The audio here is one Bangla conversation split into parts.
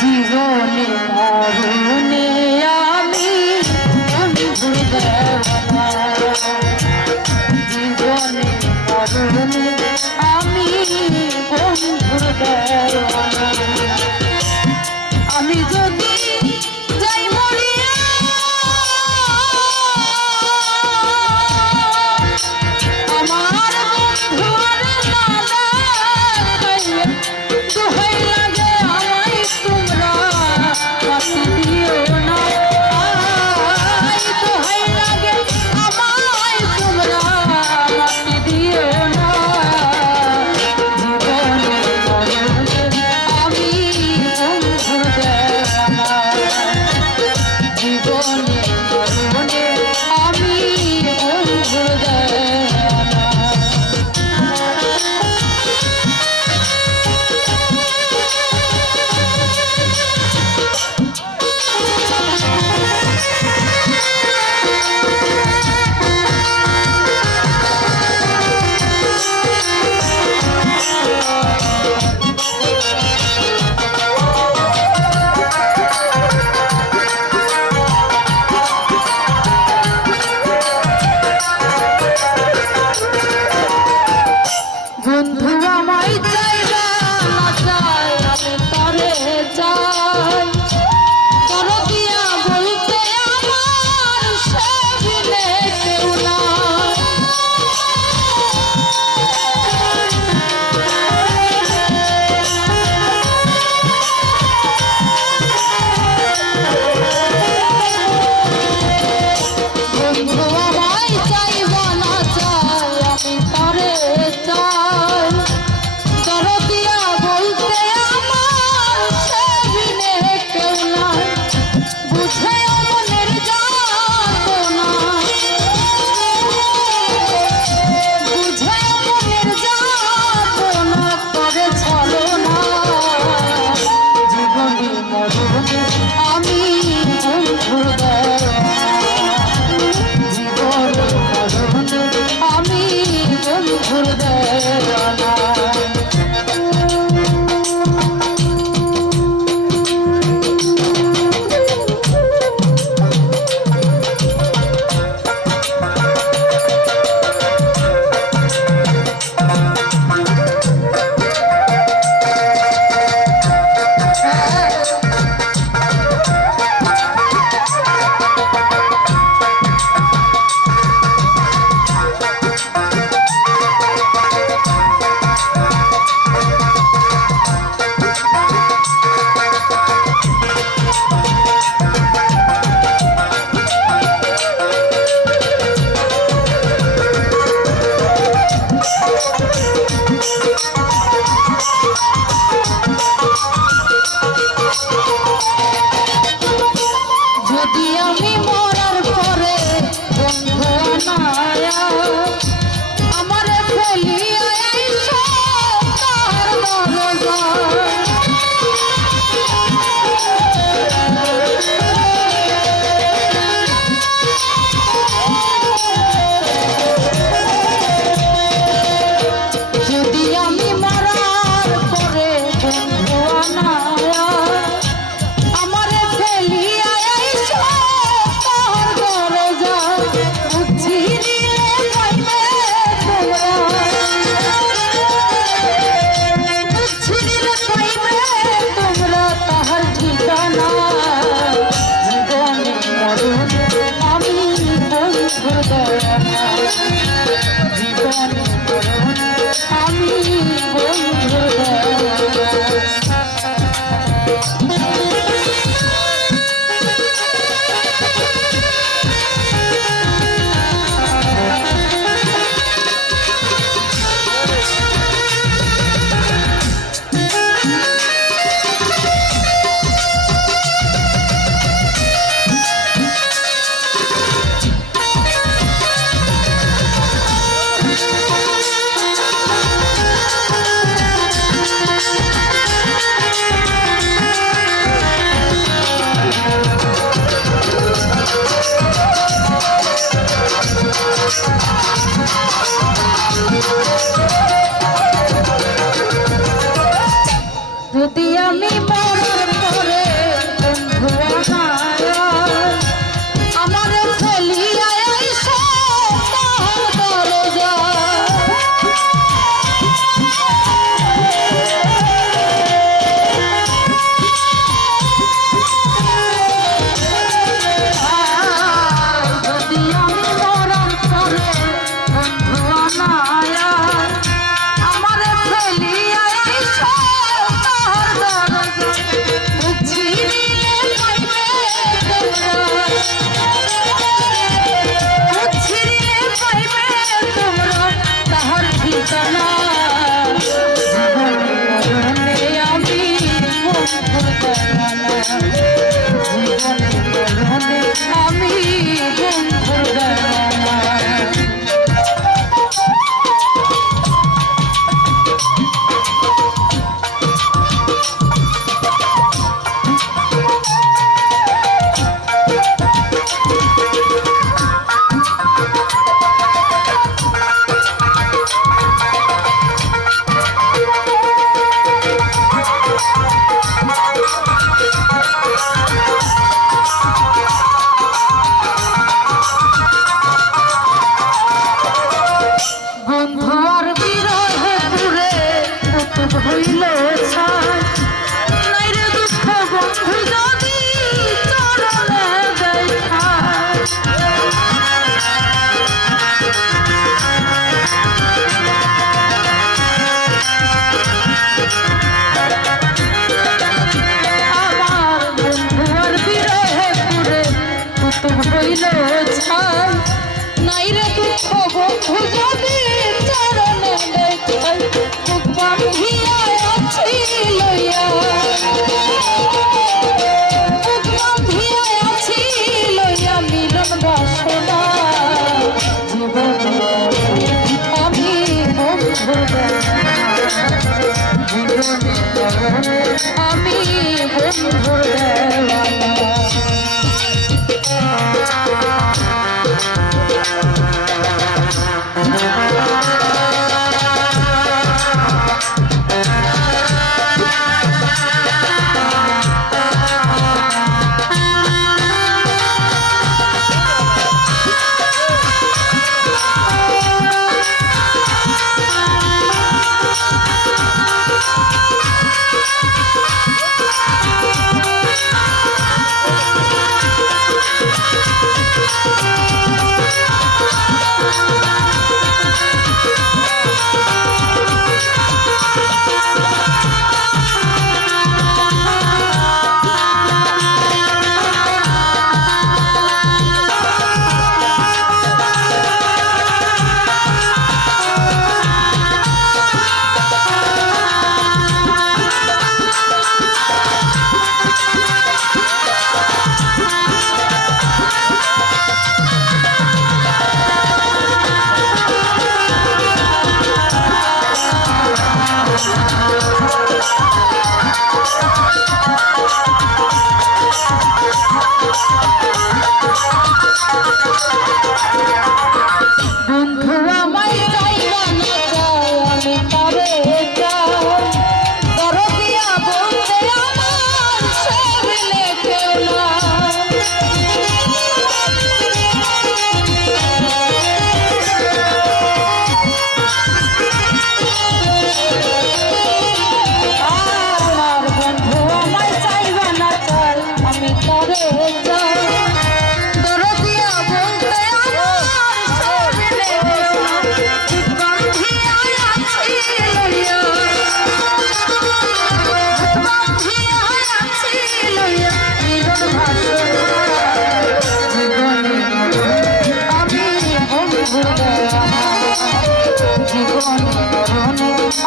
জীবনে মরণে আমি বন্ধুর দেওয়ানা, জীবনে মরণে আমি বন্ধুর দেওয়ানা। আমি যদি যাই মরিয়া আমার বন্ধু আর না দেখাইবে, দোহাই লাগে আমায় তোমরা বাঁচি দিও না, দোহাই লাগে আমায় তোমরা বাঁচি দিও না। জীবনে মরণে আমি বন্ধুর দেওয়ানা, জীবনে মরণে আমি বন্ধুর দেওয়ানা। বন্ধু আমায় চাইবা না চাই আমি তরে চাই, তর দিয়া বলতে আমার সে বিনে কেউ নাই। বন্ধু আমায় চাইবা না চাই আমি তরে চাই, তর দিয়া বলতে আমার সে দেওয়ানা জীবনে মরণে আমি বন্ধুর দেওয়ানা। নাই রে দুঃখ বন্ধু যদি চরণে দেখাই মুখ বাঁধিয়া আছি লইয়া মুখ বাঁধিয়া আছি লইয়া মিলন বাসনা জীবনে আমি বন্ধুর জীবনে আমি বন্ধুর দেওয়ানা।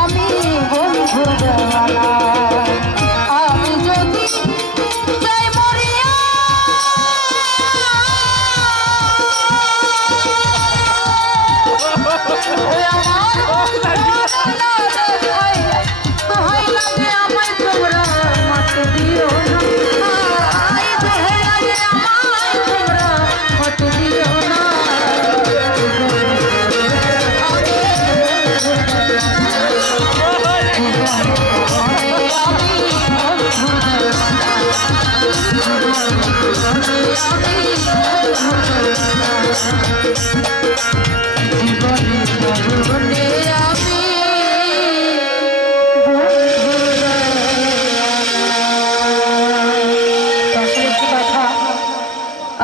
আমি বন্ধুর দেওয়ানা। আমি যদি যাই মরিয়া ওই আমার দোহাই লাগে আমায় তোমরা মাটি দিও না, দোহাই লাগে আমায় তোমরা মাটি দিও না।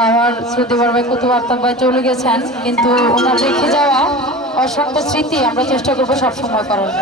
আমার শ্রুতিবার ভাই কুতুবার্তা ভাই চলে গেছেন, কিন্তু ওনার রেখে যাওয়া অসংখ্য স্মৃতি আমরা চেষ্টা করবো সবসময় করার।